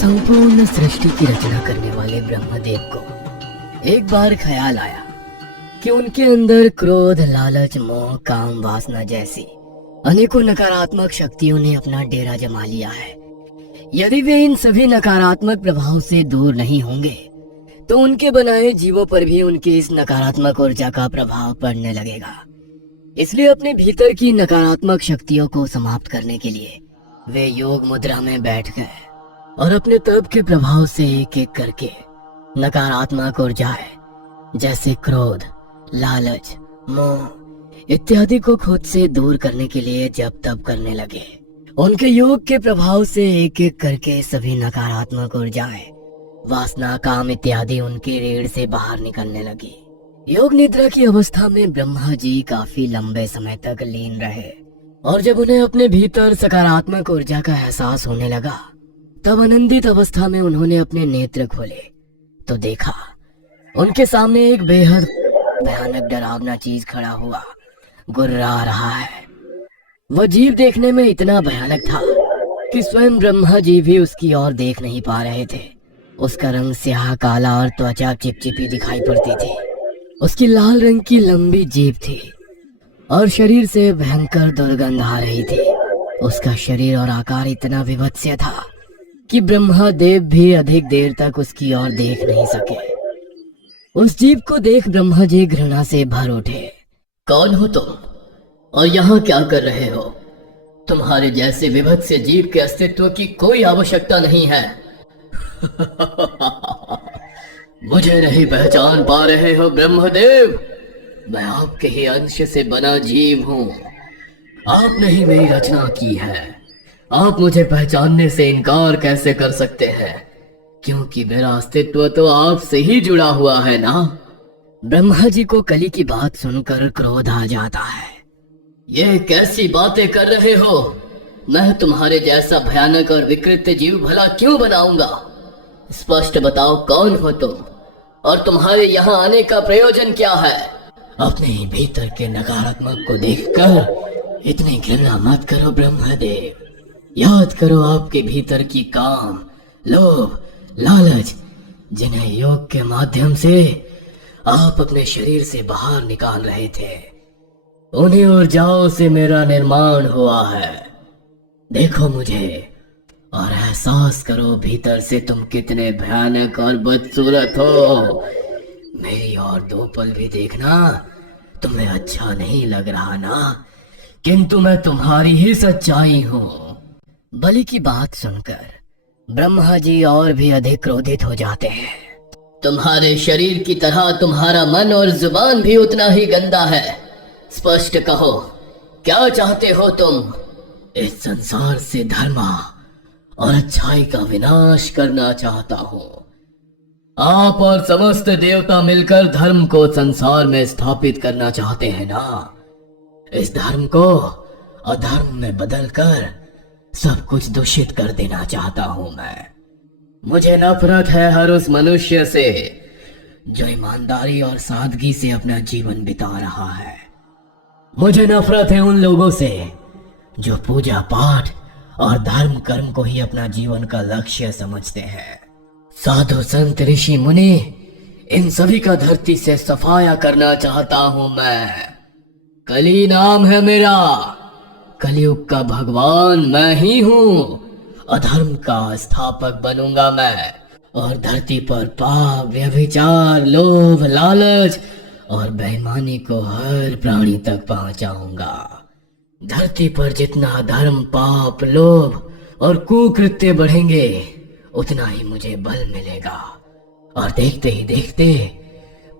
संपूर्ण सृष्टि की रचना करने वाले ब्रह्मदेव को एक बार ख्याल आया कि उनके अंदर क्रोध, लालच, मोह, काम, वासना जैसी अनेकों नकारात्मक शक्तियों ने अपना डेरा जमा लिया है। यदि वे इन सभी नकारात्मक प्रभाव से दूर नहीं होंगे तो उनके बनाए जीवों पर भी उनकी इस नकारात्मक ऊर्जा का प्रभाव पड़ने लगेगा। इसलिए अपने भीतर की नकारात्मक शक्तियों को समाप्त करने के लिए वे योग मुद्रा में बैठ गए और अपने तप के प्रभाव से एक एक करके नकारात्मक ऊर्जाएं जैसे क्रोध, लालच, मोह इत्यादि को खुद से दूर करने के लिए जप तप करने लगे। उनके योग के प्रभाव से एक एक करके सभी नकारात्मक ऊर्जाएं, वासना, काम इत्यादि उनके रीढ़ से बाहर निकलने लगी। योग निद्रा की अवस्था में ब्रह्मा जी काफी लंबे समय तक लीन रहे और जब उन्हें अपने भीतर सकारात्मक ऊर्जा का एहसास होने लगा तब आनंदित अवस्था में उन्होंने अपने नेत्र खोले तो देखा उनके सामने एक बेहद भयानक डरावना चीज खड़ा हुआ गुर्रा रहा है। वह जीव देखने में इतना भयानक था कि स्वयं ब्रह्मा जी भी उसकी ओर देख नहीं पा रहे थे। उसका रंग स्याह काला और त्वचा चिपचिपी दिखाई पड़ती थी। उसकी लाल रंग की लंबी जीभ थी और शरीर से भयंकर दुर्गंध आ रही थी। उसका शरीर और आकार इतना विभत्स्य था कि ब्रह्मा देव भी अधिक देर तक उसकी ओर देख नहीं सके। उस जीव को देख ब्रह्मा जी घृणा से भर उठे। कौन हो तुम और यहाँ क्या कर रहे हो? तुम्हारे जैसे विभत्स्य जीव के अस्तित्व की कोई आवश्यकता नहीं है। मुझे नहीं पहचान पा रहे हो ब्रह्मदेव? मैं आपके ही अंश से बना जीव हूँ। आपने ही मेरी रचना की है। आप मुझे पहचानने से इनकार कैसे कर सकते हैं? क्योंकि मेरा अस्तित्व तो आपसे ही जुड़ा हुआ है ना। ब्रह्मा जी को कली की बात सुनकर क्रोध आ जाता है। ये कैसी बातें कर रहे हो? मैं तुम्हारे जैसा भयानक और विकृत जीव भला क्यों बनाऊंगा? स्पष्ट बताओ कौन हो तुम और तुम्हारे यहाँ आने का प्रयोजन क्या है? अपने भीतर के नकारात्मक को देखकर इतनी घृणा मत करो ब्रह्मदेव। याद करो आपके भीतर की काम, लोभ, लालच जिन्हें योग के माध्यम से आप अपने शरीर से बाहर निकाल रहे थे, उन्हीं ऊर्जाओं से मेरा निर्माण हुआ है। देखो मुझे और एहसास करो भीतर से तुम कितने भयानक और बदसूरत हो। मेरी और दो पल भी देखना। तुम्हें अच्छा नहीं लग रहा ना? किंतु मैं तुम्हारी ही सच्चाई हूँ। बलि की बात सुनकर ब्रह्मा जी और भी अधिक क्रोधित हो जाते हैं। तुम्हारे शरीर की तरह तुम्हारा मन और जुबान भी उतना ही गंदा है। स्पष्ट कहो क्या चाहते हो तुम? इस संसार से धर्म और अच्छाई का विनाश करना चाहता हूँ। आप और समस्त देवता मिलकर धर्म को संसार में स्थापित करना चाहते हैं ना? इस धर्म को अधर्म में बदलकर सब कुछ दूषित कर देना चाहता हूँ मैं। मुझे नफरत है हर उस मनुष्य से जो ईमानदारी और सादगी से अपना जीवन बिता रहा है। मुझे नफरत है उन लोगों से जो पूजा पाठ और धर्म कर्म को ही अपना जीवन का लक्ष्य समझते हैं। साधु संत ऋषि मुनि इन सभी का धरती से सफाया करना चाहता हूं मैं। कली नाम है मेरा। कलयुग का भगवान मैं ही हूँ। अधर्म का स्थापक बनूंगा मैं और धरती पर पाप, व्यभिचार, लोभ, लालच और बेईमानी को हर प्राणी तक पहुंचाऊंगा। धरती पर जितना धर्म, पाप, लोभ और कुकृत्य बढ़ेंगे उतना ही मुझे बल मिलेगा और देखते ही देखते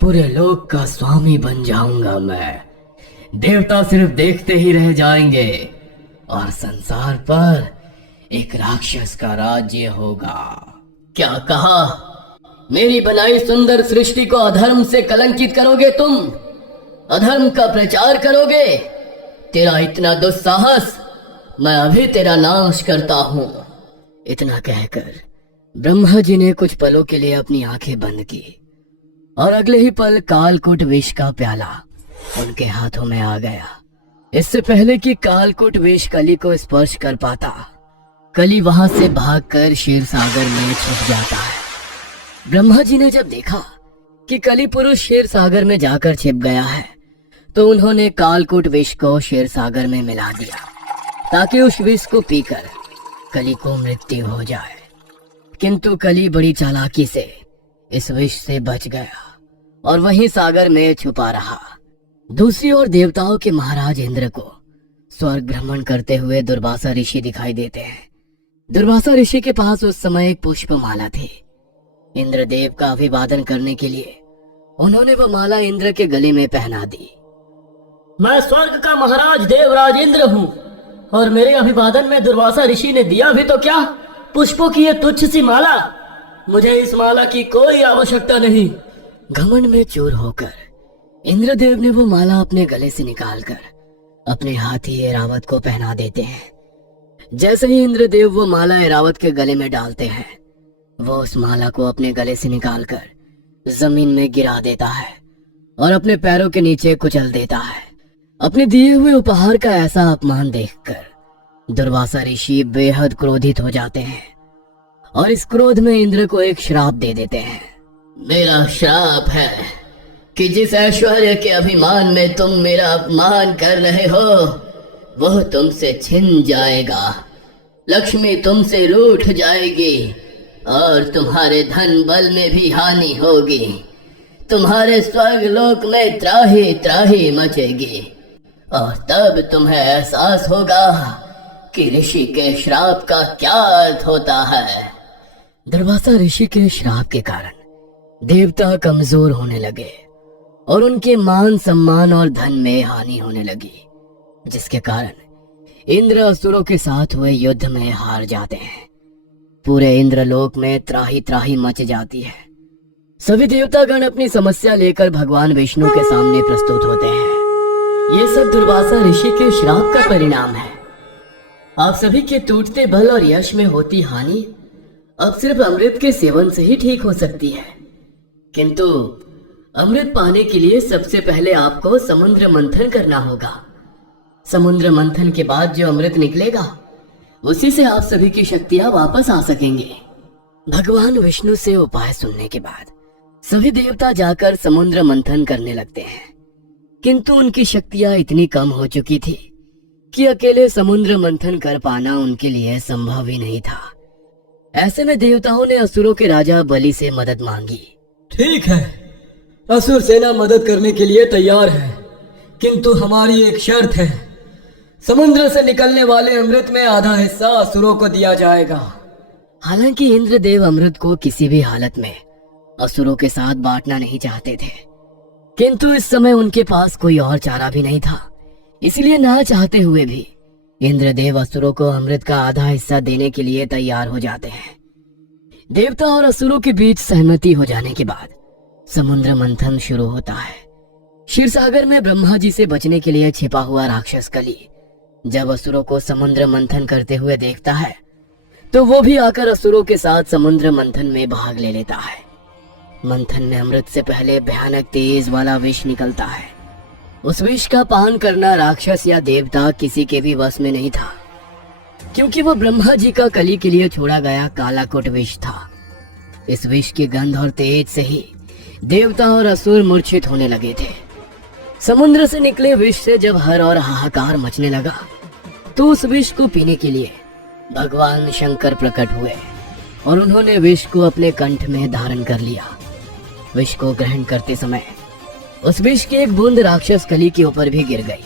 पूरे लोक का स्वामी बन जाऊंगा मैं। देवता सिर्फ देखते ही रह जाएंगे और संसार पर एक राक्षस का राज्य होगा। क्या कहा? मेरी बनाई सुंदर सृष्टि को अधर्म से कलंकित करोगे तुम? अधर्म का प्रचार करोगे? तेरा इतना दुस्साहस? मैं अभी तेरा नाश करता हूँ। इतना कहकर ब्रह्मा जी ने कुछ पलों के लिए अपनी आंखें बंद की और अगले ही पल कालकूट विष का प्याला उनके हाथों में आ गया। इससे पहले कि कालकूट विष कली को स्पर्श कर पाता, कली वहां से भागकर क्षीर सागर में छुप जाता है। ब्रह्मा जी ने जब देखा कि कली पुरुष क्षीर सागर में जाकर छिप गया है तो उन्होंने कालकूट विष को क्षीर सागर में मिला दिया ताकि उस विष को पीकर कली को मृत्यु हो जाए। किंतु कली बड़ी चालाकी से इस विष से बच गया और वहीं सागर में छुपा रहा। दूसरी ओर देवताओं के महाराज इंद्र को स्वर्ग भ्रमण करते हुए दुर्वासा ऋषि दिखाई देते हैं। दुर्वासा ऋषि के पास उस समय एक पुष्पमाला थी। इंद्रदेव का अभिवादन करने के लिए उन्होंने वह माला इंद्र के गले में पहना दी। मैं स्वर्ग का महाराज देवराज इंद्र हूँ और मेरे अभिवादन में दुर्वासा ऋषि ने दिया भी तो क्या, पुष्पों की ये तुच्छ सी माला। मुझे इस माला की कोई आवश्यकता नहीं। घमंड में चूर होकर इंद्रदेव ने वो माला अपने गले से निकालकर अपने हाथी ऐरावत को पहना देते हैं। जैसे ही इंद्रदेव वो माला ऐरावत के गले में डालते हैं, वो उस माला को अपने गले से निकालकर जमीन में गिरा देता है और अपने पैरों के नीचे कुचल देता है। अपने दिए हुए उपहार का ऐसा अपमान देखकर दुर्वासा ऋषि बेहद क्रोधित हो जाते हैं और इस क्रोध में इंद्र को एक श्राप दे देते हैं। मेरा श्राप है कि जिस ऐश्वर्य के अभिमान में तुम मेरा अपमान कर रहे हो वह तुमसे छिन जाएगा। लक्ष्मी तुमसे रूठ जाएगी और तुम्हारे धन बल में भी हानि होगी। तुम्हारे स्वर्ग लोक में त्राही त्राही मचेगी और तब तुम्हें एहसास होगा कि ऋषि के श्राप का क्या अर्थ होता है। दुर्वासा ऋषि के श्राप के कारण देवता कमजोर होने लगे और उनके मान सम्मान और धन में हानि होने लगी, जिसके कारण इंद्र असुरों के साथ हुए युद्ध में हार जाते हैं। पूरे इंद्रलोक में त्राही त्राही मच जाती है। सभी देवतागण अपनी समस्या लेकर भगवान विष्णु के सामने प्रस्तुत होते हैं। ये सब दुर्वासा ऋषि के श्राप का परिणाम है। आप सभी के टूटते बल और यश में होती हानि अब सिर्फ अमृत के सेवन से ही ठीक हो सकती है। किंतु अमृत पाने के लिए सबसे पहले आपको समुद्र मंथन करना होगा। समुद्र मंथन के बाद जो अमृत निकलेगा उसी से आप सभी की शक्तियां वापस आ सकेंगे। भगवान विष्णु से उपाय सुनने के बाद सभी देवता जाकर समुद्र मंथन करने लगते हैं, किंतु उनकी शक्तियां इतनी कम हो चुकी थी कि अकेले समुद्र मंथन कर पाना उनके लिए संभव ही नहीं था। ऐसे में देवताओं ने असुरों के राजा बलि से मदद मांगी। ठीक है, असुर सेना मदद करने के लिए तैयार है, किंतु हमारी एक शर्त है। समुद्र से निकलने वाले अमृत में आधा हिस्सा असुरों को दिया जाएगा। हालांकि इंद्रदेव अमृत को किसी भी हालत में असुरों के साथ बांटना नहीं चाहते थे, किंतु इस समय उनके पास कोई और चारा भी नहीं था। इसलिए ना चाहते हुए भी इंद्रदेव असुरों को अमृत का आधा हिस्सा देने के लिए तैयार हो जाते हैं। देवता और असुरों के बीच सहमति हो जाने के बाद समुद्र मंथन शुरू होता है। क्षीरसागर में ब्रह्मा जी से बचने के लिए छिपा हुआ राक्षस कली जब असुरों को समुद्र मंथन करते हुए देखता है तो वो भी आकर असुरों के साथ समुद्र मंथन में भाग ले लेता है। मंथन में अमृत से पहले भयानक तेज वाला विष निकलता है। उस विष का पान करना राक्षस या देवता किसी के भी वश में नहीं था, क्योंकि वो ब्रह्मा जी का कली के लिए छोड़ा गया कालाकुट विष था। इस विष की गंध और तेज से ही देवता और असुर मूर्छित होने लगे थे। समुद्र से निकले विष से जब हर और हाहाकार मचने लगा तो उस विष को पीने के लिए भगवान शंकर प्रकट हुए और उन्होंने विष को अपने कंठ में धारण कर लिया। विष को ग्रहण करते समय उस विष की एक बूंद राक्षस कली के ऊपर भी गिर गई,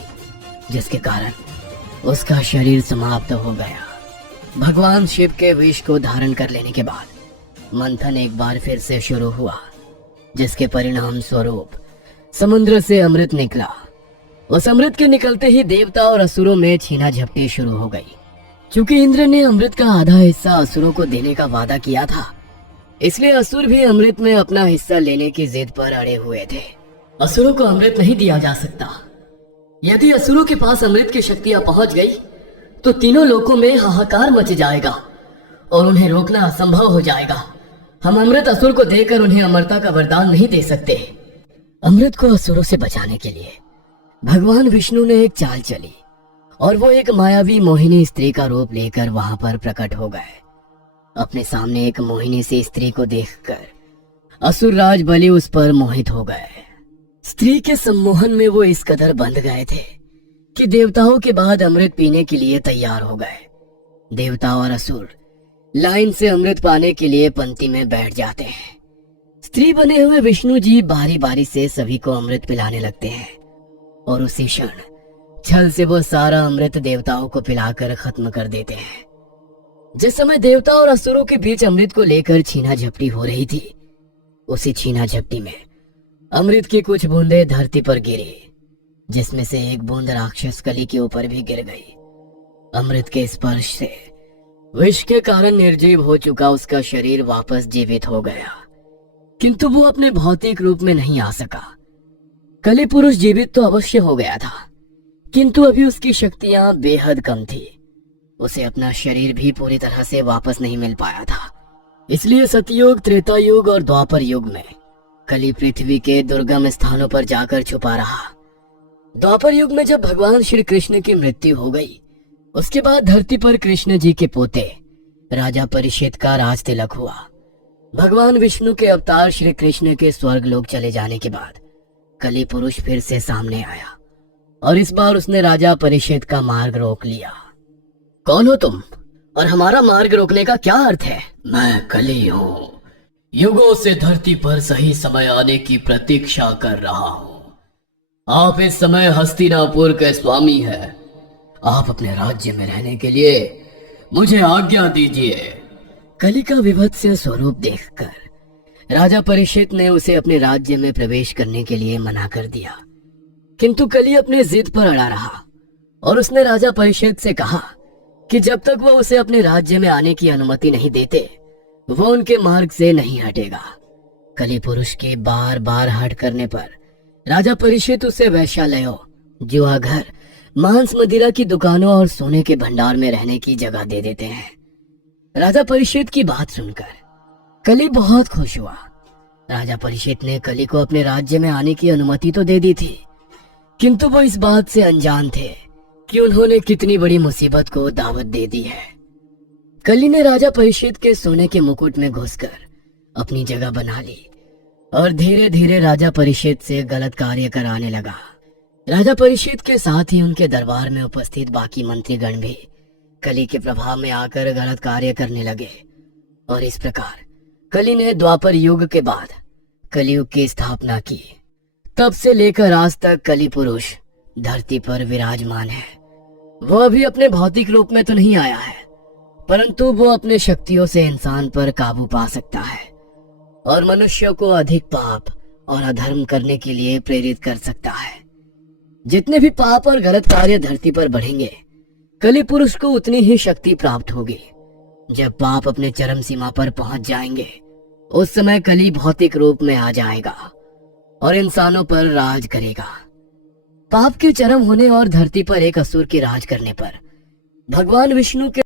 जिसके कारण उसका शरीर समाप्त हो गया। भगवान शिव के विष को धारण कर लेने के बाद मंथन एक बार फिर से शुरू हुआ, जिसके परिणाम स्वरूप समुद्र से अमृत निकला। उस अमृत के निकलते ही देवता और असुरों में छीना झपटी शुरू हो गई। क्योंकि इंद्र ने अमृत का आधा हिस्सा असुरों को देने का वादा किया था, इसलिए असुर भी अमृत में अपना हिस्सा लेने की जिद पर अड़े हुए थे। असुरों को अमृत नहीं दिया जा सकता। यदि असुरों के पास अमृत की शक्तियां पहुंच गई तो तीनों लोकों में हाहाकार मच जाएगा और उन्हें रोकना असंभव हो जाएगा। हम अमृत असुर को देकर उन्हें अमरता का वरदान नहीं दे सकते। अमृत को असुरों से बचाने के लिए भगवान विष्णु ने एक चाल चली और वो एक मायावी मोहिनी स्त्री का रूप लेकर वहां पर प्रकट हो गए। अपने सामने एक मोहिनी सी स्त्री को देखकर असुरराज बलि उस पर मोहित हो गए। स्त्री के सम्मोहन में वो इस कदर बंध गए थे कि देवताओं के बाद अमृत पीने के लिए तैयार हो गए। देवता और असुर लाइन से अमृत पाने के लिए पंक्ति में बैठ जाते हैं। स्त्री बने हुए विष्णु जी बारी बारी से सभी को अमृत पिलाने लगते हैं और उसी क्षण छल से वो सारा अमृत देवताओं को पिलाकर खत्म कर देते हैं। जिस समय देवता और असुरों के बीच अमृत को लेकर छीना झपटी हो रही थी, उसी छीना झपटी में अमृत की कुछ बूंदें धरती पर गिरी, जिसमें से एक बूंद राक्षस कली के ऊपर भी गिर गई। अमृत के स्पर्श से विष के कारण निर्जीव हो चुका उसका शरीर वापस जीवित हो गया, किंतु वो अपने भौतिक रूप में नहीं आ सका। कली पुरुष जीवित तो अवश्य हो गया था, किंतु अभी उसकी शक्तियां बेहद कम थी। उसे अपना शरीर भी पूरी तरह से वापस नहीं मिल पाया था। इसलिए सतयुग, त्रेता युग और द्वापर युग में कली पृथ्वी के दुर्गम स्थानों पर जाकर छुपा रहा। द्वापर युग में जब भगवान श्री कृष्ण की मृत्यु हो गई, उसके बाद धरती पर कृष्ण जी के पोते राजा परीक्षित का राज तिलक हुआ। भगवान विष्णु के अवतार श्री कृष्ण के स्वर्ग लोक चले जाने के बाद कली पुरुष फिर से सामने आया और इस बार उसने राजा परीक्षित का मार्ग रोक लिया। कौन हो तुम और हमारा मार्ग रोकने का क्या अर्थ है? मैं कली हूँ। युगों से धरती पर सही समय आने की प्रतीक्षा कर रहा हूँ। आप इस समय हस्तिनापुर के स्वामी हैं। आप अपने राज्य में रहने के लिए मुझे आज्ञा दीजिए। कली का विभत्स स्वरूप देखकर राजा परीक्षित ने उसे अपने राज्य में प्रवेश करने के लिए मना कर दिया, किंतु कली अपने जिद पर अड़ा रहा और उसने राजा परीक्षित से कहा कि जब तक वो उसे अपने राज्य में आने की अनुमति नहीं देते, वो उनके मार्ग से नहीं हटेगा। कली पुरुष के बार बार हट करने पर राजा परीक्षित उसे वैश्यालयों, जुआघर, मांस मदिरा की दुकानों और सोने के भंडार में रहने की जगह दे देते हैं। राजा परीक्षित की बात सुनकर कली बहुत खुश हुआ। राजा परीक्षित ने कली को अपने राज्य में आने की अनुमति तो दे दी थी, किंतु वो इस बात से अनजान थे कि उन्होंने कितनी बड़ी मुसीबत को दावत दे दी है। कली ने राजा परीक्षित के सोने के मुकुट में घुसकर अपनी जगह बना ली और धीरे धीरे राजा परीक्षित से गलत कार्य कराने लगा। राजा परीक्षित के साथ ही उनके दरबार में उपस्थित बाकी मंत्रीगण भी कली के प्रभाव में आकर गलत कार्य करने लगे और इस प्रकार कली ने द्वापर युग के बाद कलियुग की स्थापना की। तब से लेकर आज तक कली पुरुष धरती पर विराजमान है। वो अभी अपने भौतिक रूप में तो नहीं आया है, परंतु वो अपने शक्तियों से इंसान पर काबू पा सकता है और मनुष्यों को अधिक पाप और अधर्म करने के लिए प्रेरित कर सकता है। जितने भी पाप और गलत कार्य धरती पर बढ़ेंगे, कली पुरुष को उतनी ही शक्ति प्राप्त होगी। जब पाप अपने चरम सीमा पर पहुंच जाएंगे, उस समय कली भौतिक रूप में आ जाएगा और इंसानों पर राज करेगा। पाप के चरम होने और धरती पर एक असुर के राज करने पर भगवान विष्णु के